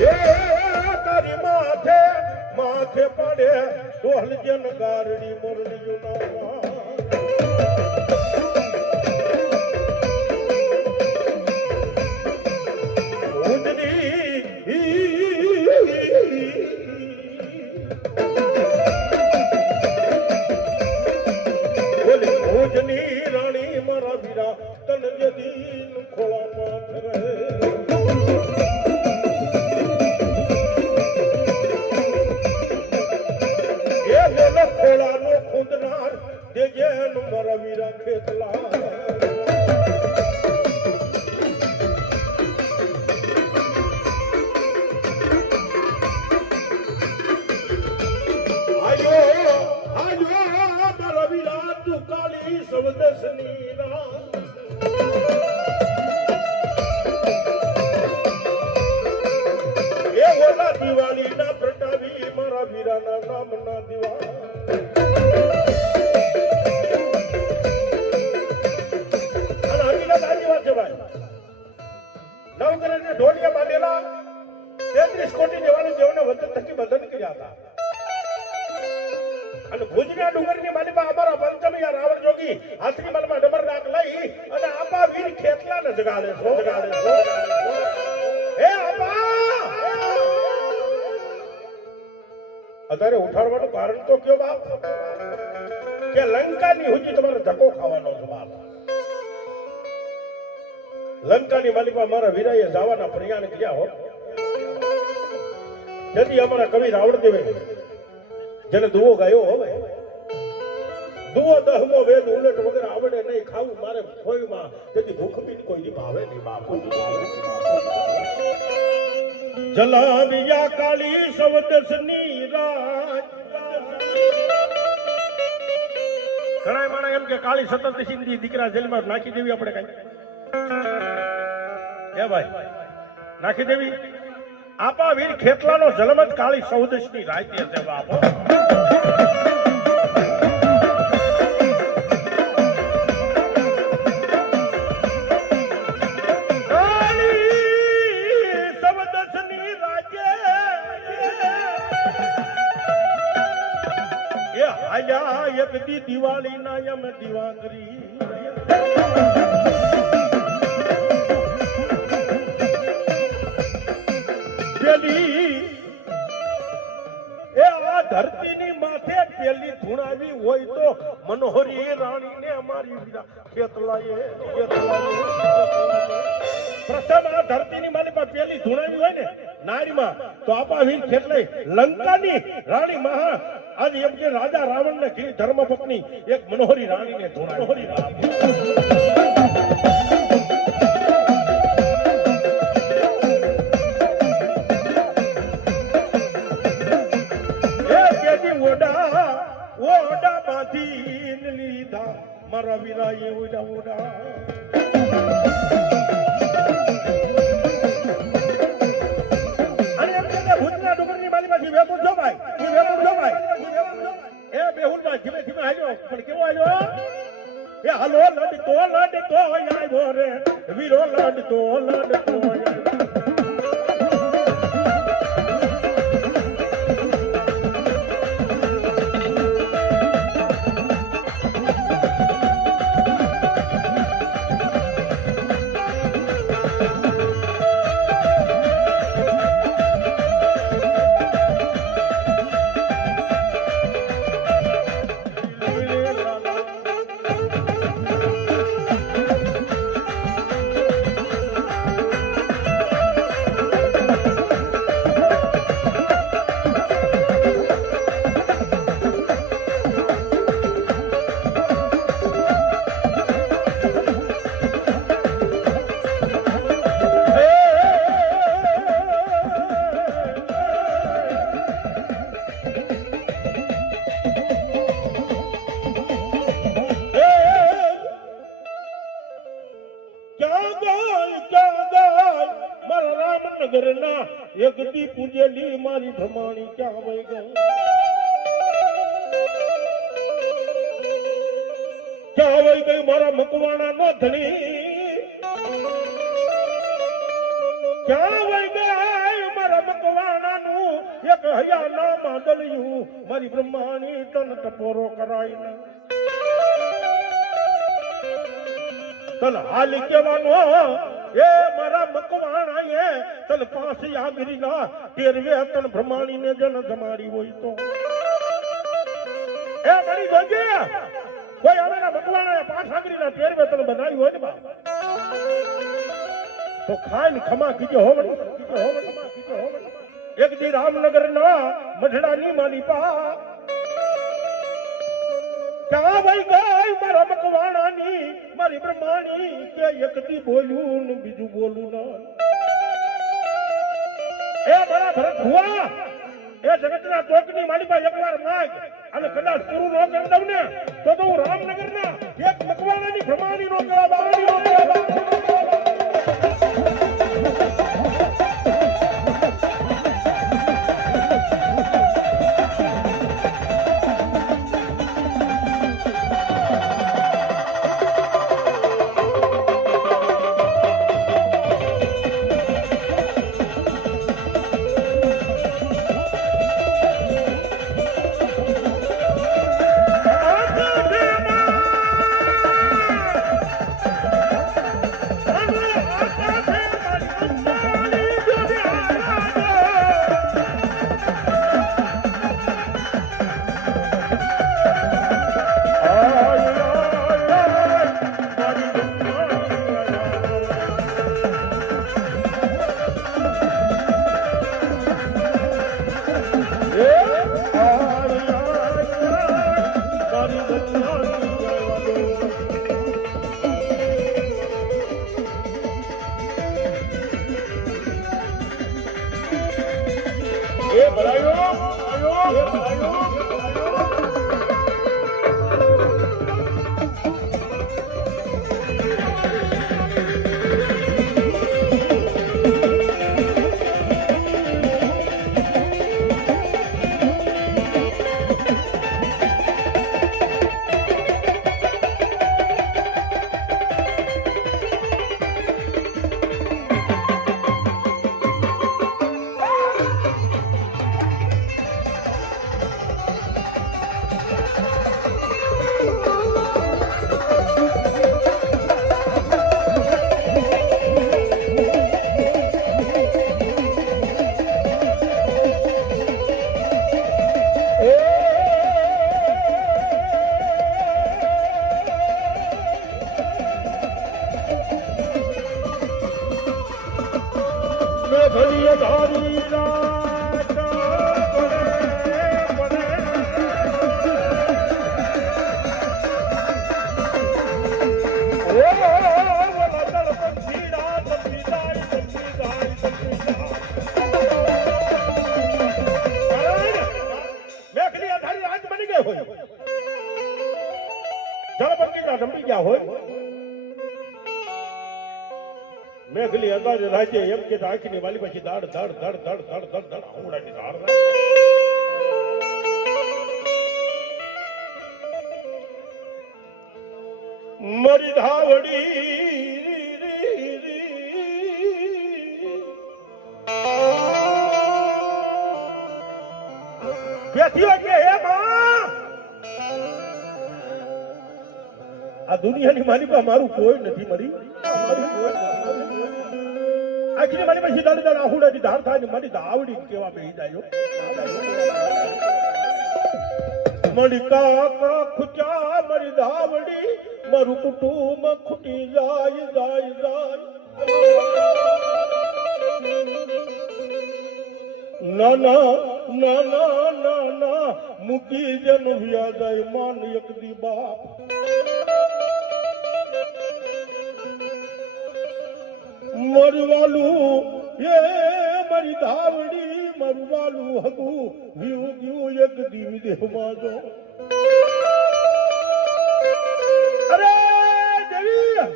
તારી માથે માથે પડે ઢોલ જન ગારડી મોરલી ભુજની રાણી મારા વીરા તન જે દીન ખોળામાં રહે ખોળાનો ખુંદનાર દેજે મારા વીરા ખેતલા સવદસની રાત એ ઓલા દિવાળી ના પ્રટાવી મારા વીરાના નામના દિવા અને હકીકત આજી વાત છે ભાઈ નવગ્રહને ઢોલિયા બાંધેલા 33 કોટી દેવાના દેવને વચન થકી બંધન કર્યા હતા અને ભુજના ડુંગરની માલિકા અમારા પંચમયા રાવણ જોગી હાથની માલમાં ડબર રાખ લઈ અને આપા વીર ખેતલાને જગાડે હે આપા અત્યારે ઉઠાડવાનું કારણ તો કયો બાપ કે લંકાની હુજી તમારે ધક્કો ખાવાનો છે બાપ લંકાની માલિકા મારા વીરાએ જવાના પ્રયાણ કર્યા હો જેથી અમારા કવિ રાવણદેવે જેને દુઓ ગાયો હવે દુઓ દહમો વેદ ઉલટ વગર આવડે નહીં ખાવું મારે ખોઈમાં જેથી ભૂખ બી કોઈ દી ભાવે નહીં બાપુ જલાવિયા કાળી સવદસની રાત ઘણા માણા એમ કે કાળી સતત સિંધી દીકરા જેલમાં નાખી દેવી આપણે કઈ હે ભાઈ નાખી દેવી આપા વીર ખેતલાનો જલમ જ કાળી સૌદસની રાતે છે બાપો સૌદસની રાતે એ હાલ્યા એક દી દિવાળી ના યમ દીવા કરી ધરતીની માથે પેલી ધૂણાવી હોય તો મનોહરી રાણીને અમારી વીરા ખેતલાએ પ્રથમ આ ધરતીની માલિકા પેલી ધૂણાવી હોય ને નારીમાં તો આપા વીર ખેતલાએ લંકાની રાણી મહા આજ એમ કે રાજા રાવણને ઘી ધર્મપત્ની એક મનોહરી રાણીને ધૂણાવી ઓડા બાંધી લીધા મારા વીરાએ ઓડા ઓડા અને એમ કે ભૂતના ડુંગરની માલી પાછી વેપુર જો ભાઈ એ બેહુલભાઈ ધીમે ધીમે હાલ્યો પણ કેવો હાલ્યો એ હાલો લડ તો આવ્યો રે વીરો લડ તો આવ્યો નગરના એક દી પૂજેલી મારી ધમાણી ક્યાં વઈ ગઈ ક્યાં વઈ ગઈ મારા મકવાણા નો ધણી ક્યાં વઈ ગઈ મારા હયા ના માંદલિયું મારી બ્રહ્માની તન ટપોરો કરાઈને તન હાલ કેવાનો એ મારા મકવાણા એ તન પાસે આગરી ના તેરવે તન બ્રહ્માણી ને જન જમાડી હોય તો એ મળી જોજે કોઈ આવેના મકવાણા પાંચ આગરી ના તેરવે તન બનાવી હોય ને બા તો ખાઈને ખમા કીજો હોવડી એક દી રામનગર ના મઢડાની માલી પા ક્યાં ભાઈ ગઈ મારા મકવાણાની મારી બ્રહ્માણી કે એક દી બોલ્યું ને બીજું બોલું ના એ મારા ભરત ભુવા એ જગતના ચોકની માલી પા એકવાર માગ અને કદાચ પૂરું ન કરી દઉં ને તો હું રામનગર ના એક મકવાણાની બ્રહ્માણી નો કહેવા બાવાની નો કહેવા મેઘલી અંદાજ રાજ્ય એમ કે આંખની વાલી પછી દાડ ધડ ધડ ધડ ધડ ધડ ધડ આવડાની ધાર મરી ધાવડી બેઠી કે હે માં આ દુનિયાની માલિકા મારું કોઈ નથી મરી આખી મારી પછી દાડ દાડ આહુડાની ધાર થાય ને મારી દાવડી કેવા બેહી જાય મળી કાકા ખુચા મારી દાવડી મારું કુટુંબ ખૂટી જાય જાય જાય ના ના ના ના ના ના મૂકી જન વ્યા જાય માન એક દી બાપ મરવાલું એ મારી ધાવડી મરવાલું હગું વિયું ગયું એક દી દેહમાં જો અરે દેવી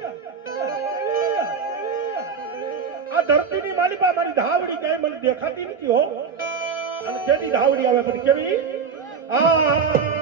આ ધરતીની માલિકા મારી ધાવડી ક્યાંય મને દેખાતી નથી હો અને કેની ધાવડી આવે પણ કેવી આ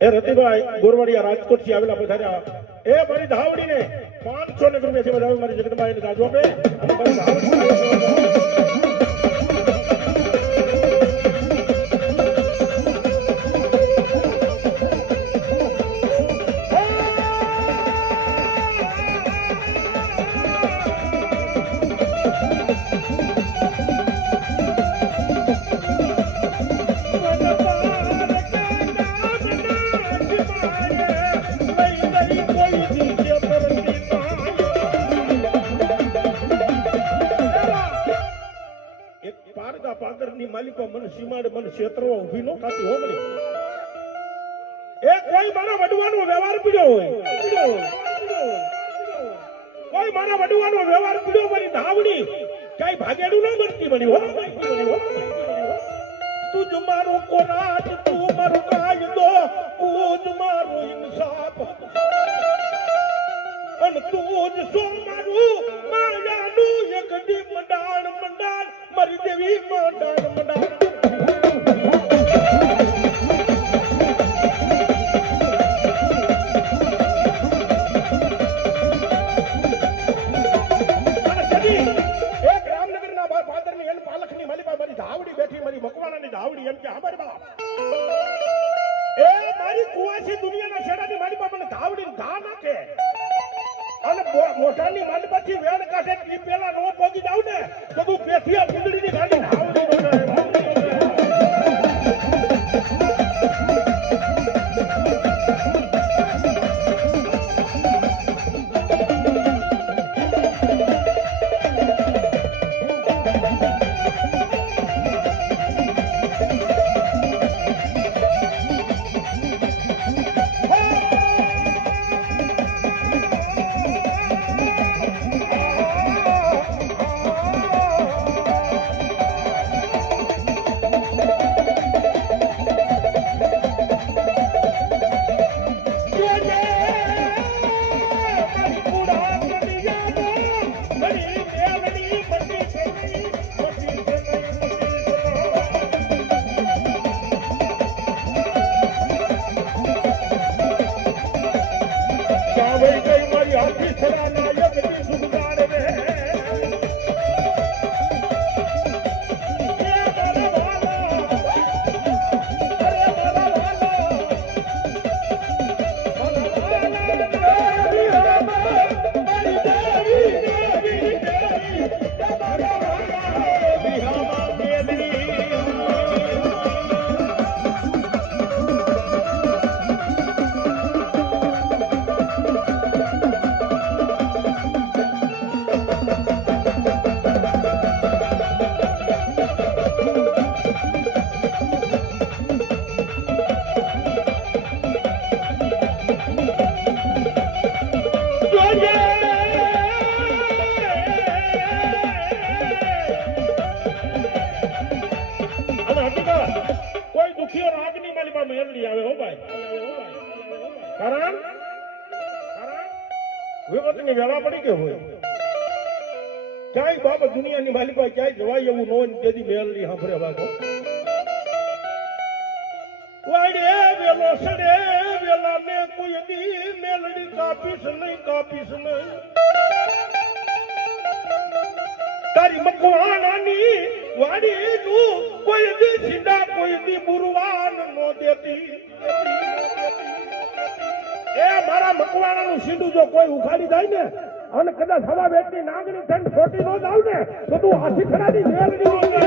એ રતિભાઈ ગોરવાડિયા રાજકોટ થી આવેલા પધાર્યા એ મારી ધાવડીને 500 ને રૂપિયા થી વધારે મારી જગદંબાઈને ગાજો આપે અને મારી ધાવડી માલિકો મને સીમાડે મને ક્ષેત્રમાં ઊભી નો થતી હો મને એ કોઈ મારા વડવાનો વ્યવહાર પીડ્યો હોય કોઈ મારા વડવાનો વ્યવહાર પીડ્યો મારી ધાવડી કઈ ભાગેડું ન બનતી બની હો તું જ મારો કોરાટ તું મારો કાયદો તું જ મારો ઇન્સાફ અને તું જ સો મારું માયાનું એક દી મંડાણ મારી દેવી મંડાણ મોઢાની માલમાંથી વેણ કાઢે ઈ પેલા નો પોગી જાવ ને તો તું પેઠિયા કુંડળીની ગાડી ધાવડી વિપતની વેળા પડી કે હોય ક્યાંય બાબા દુનિયાની માલિકા ક્યાંય જવાય એવું ન હોય તેથી મેલડી સાંભળે વાતો વાડે વેલો સડે વેલા ને કોઈ દી મેલડી કાપીશ નહીં તારી મકવાણાની વાડી નું કોઈ દી સીધા કોઈ દી બુરવાન નો દેતી એ મારા મકવાણાનું સીધું જો કોઈ ઉખાડી જાય ને અને કદાચ હવા વેટની નાગની ઠંડ છોટી નો જાવ ને તો તું હાથી ખડાની મેલડી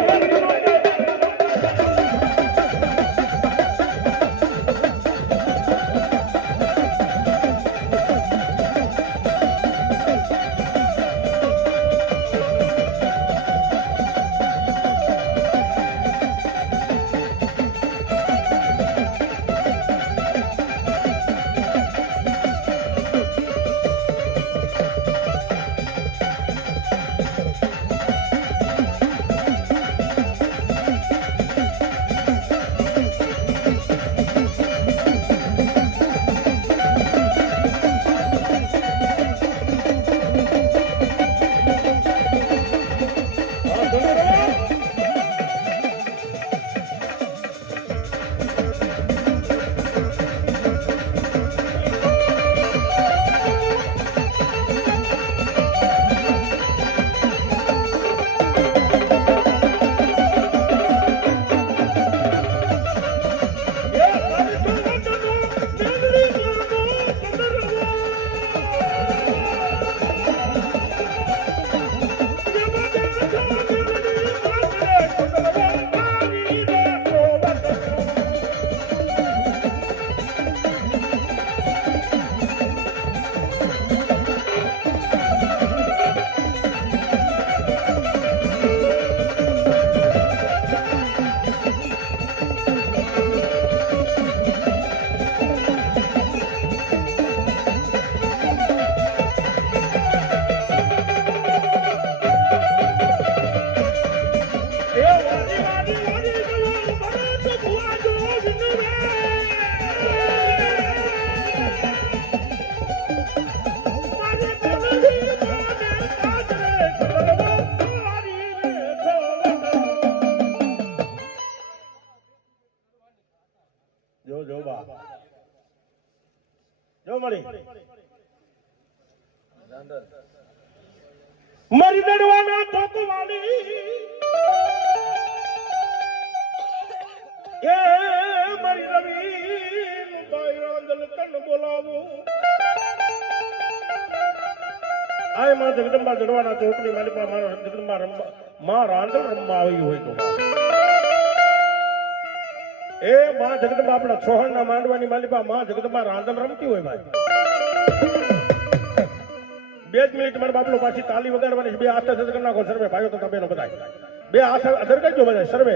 મળી મારી દડવાના તોકવાળી એ મારી રવિ ભાઈ રાંદલ કન બોલાવું આય માં જગદંબા દડવાના ચોકડી મારી પાસે મારા જગદંબા રમવા માં રાંદલ રમવા આવી હોય તો એ માં જગદંબા આપણા સોહણના માંડવાની માલિકા માં જગદંબા રાંદલ રમતી હોય ભાઈ 2 મિનિટ મારા બાપલો પાછી તાલી વગાડવાની બે હાથ અધર કરી નાખો સર્વે ભાઈઓ તો તમે બધા બે હાથ અધર કરજો બધા સર્વે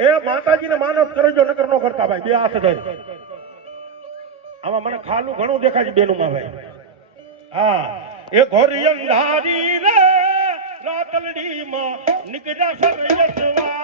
એ માતાજીને માનવ કરજો નકર નો કરતા ભાઈ બે હાથ અધર આમાં મને ખાલું ઘણું દેખાય છે બેનું માં ભાઈ હા એ ઘોરી અંધારી રે રાતલડી માં નીકળ્યા સરયસવા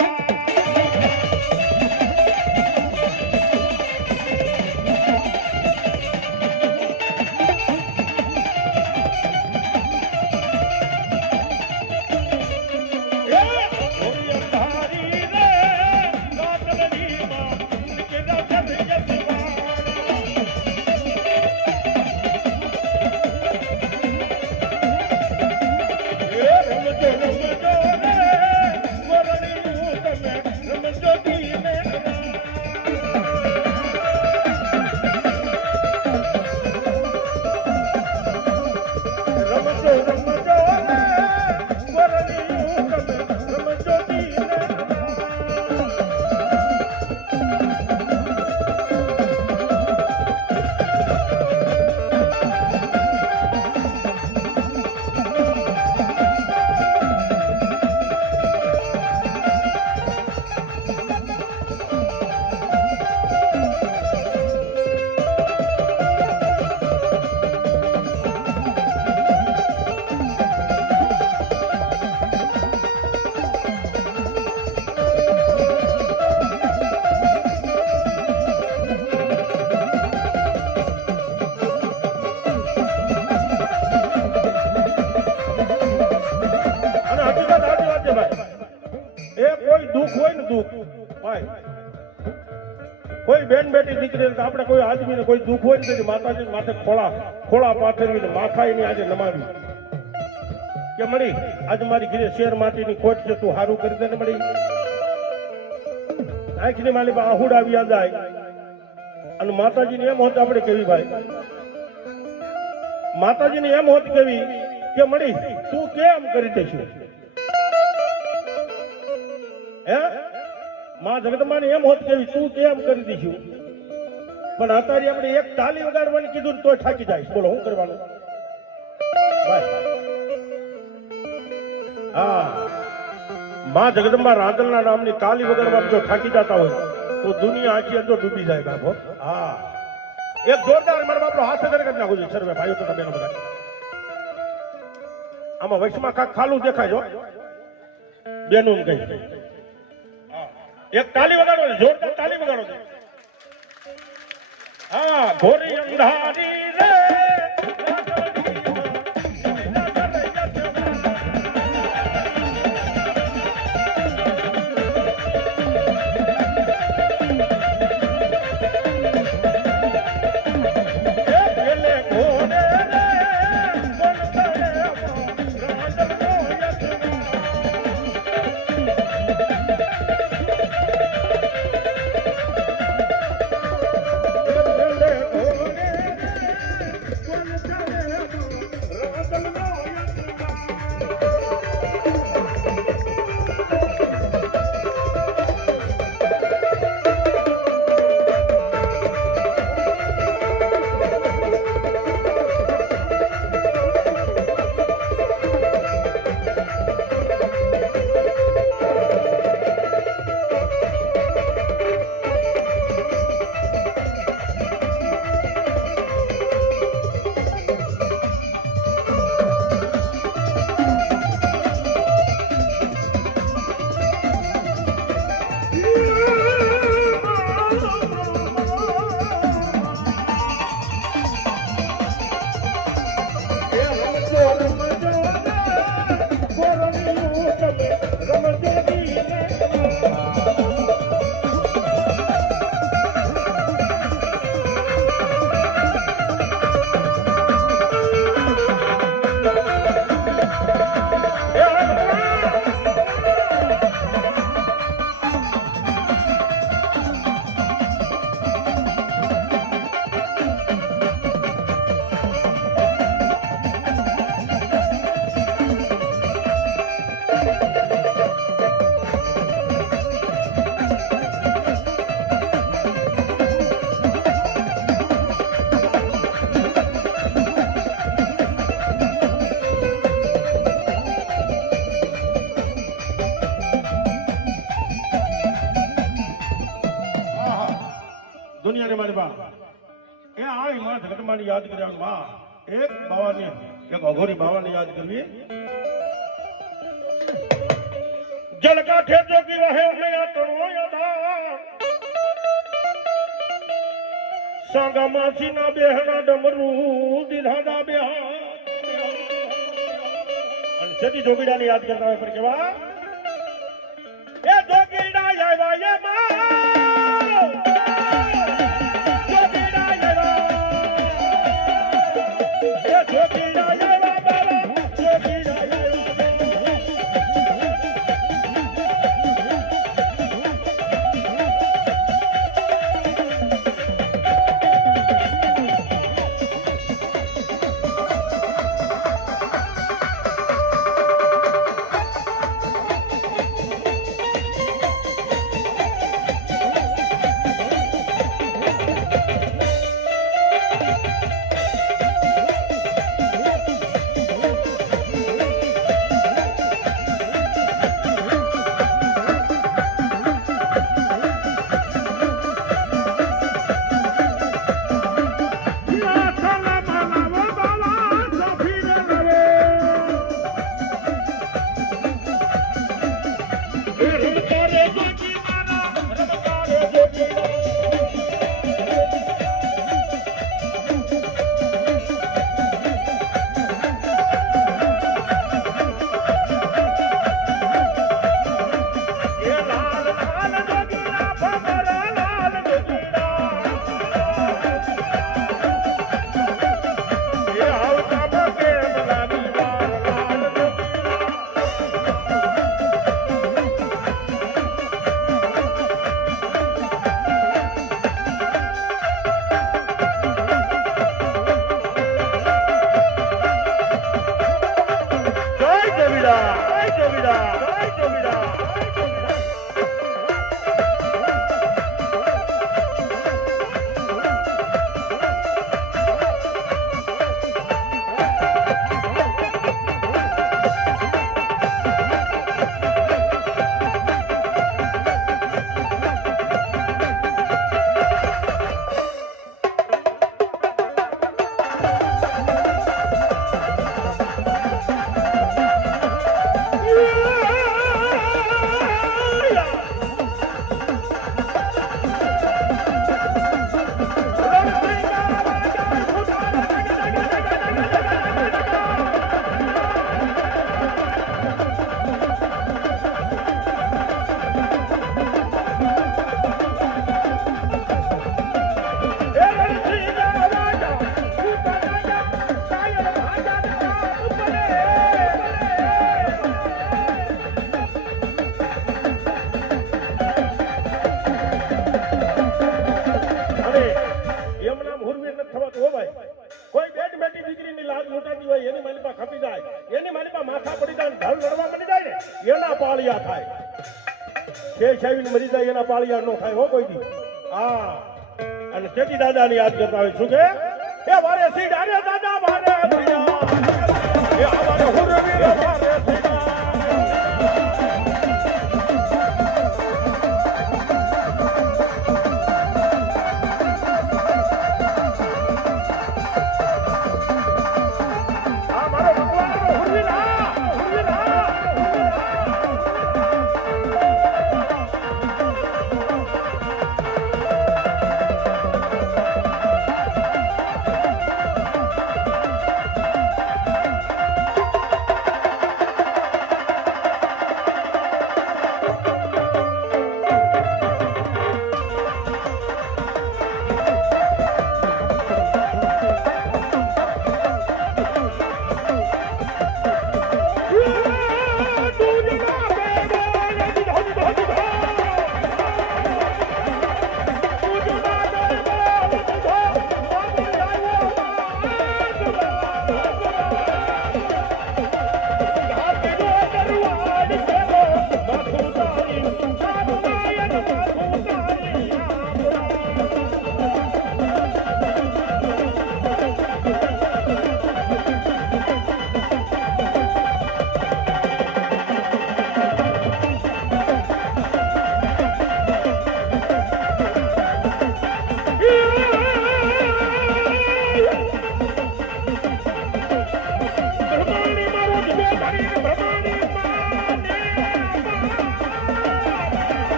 કોઈ બેન બેટી દીકરી આપણે કોઈ આદમીને કોઈ દુઃખ હોય ને માતાજી માથે ખોળા પાથરવીને માથા એની આજે નમાવી કે મળી આજે મારી ઘરે શેર માટીની ખોટ છે તું હારું કરી દે ને મળી આંખની માલી આહુડ આવી જાય અને માતાજીને એમ હોત આપણે કેવી ભાઈ માતાજીને એમ હોત કેવી કે મળી તું કેમ કરી દેશું હે માં જગદંબાને એમ હોત કેવી તું કેમ કરી દીધું પણ અત્યારે આપણે એક તાલી વગાડવાની કીધું તો થાકી જાય બોલો શું કરવાનું હા માં જગદંબા રાંદલના નામની તાલી વગાડવા જો થાકી જતા હોય તો દુનિયા આખી અંદર ડૂબી જાય બાપો હા એક જોરદાર મારા બાપનો હાથ કરી નાખો છે સર્વે ભાઈઓ તો તમે બધા આમાં વૈશમાં કાક ખાલું દેખાય જો બેનું કઈ એક તાલી વગાડો જોરદાર તાલી વગાડો હા ઘોરી અંધારી રે દુનિયાને મારી બા એ આ માં જગતમાની યાદ કર્યા માં એક બાવાને એક અઘોરી બાવાને યાદ કરવી જલ કાઠે જોગી રહે હૈયા તણો યાદા સાંગા માસી ના બેહણા ડમરૂ દીધા બેહા અને સદી જોગીડાને યાદ કરતા હોય પર કેવા એ જોગીડા આવ્યા એ માં જોગીડા આવ્યા એ જોગીડા આવ્યા બાબા જોગીડા મરી જાય એના પાળિયા નો થાય હો કોઈ દી હા અને તેથી દાદાને યાદ કરતા હોય શું કે એ વારે સીડ અરે દાદા વારે એ અમારે હુરવીર વારે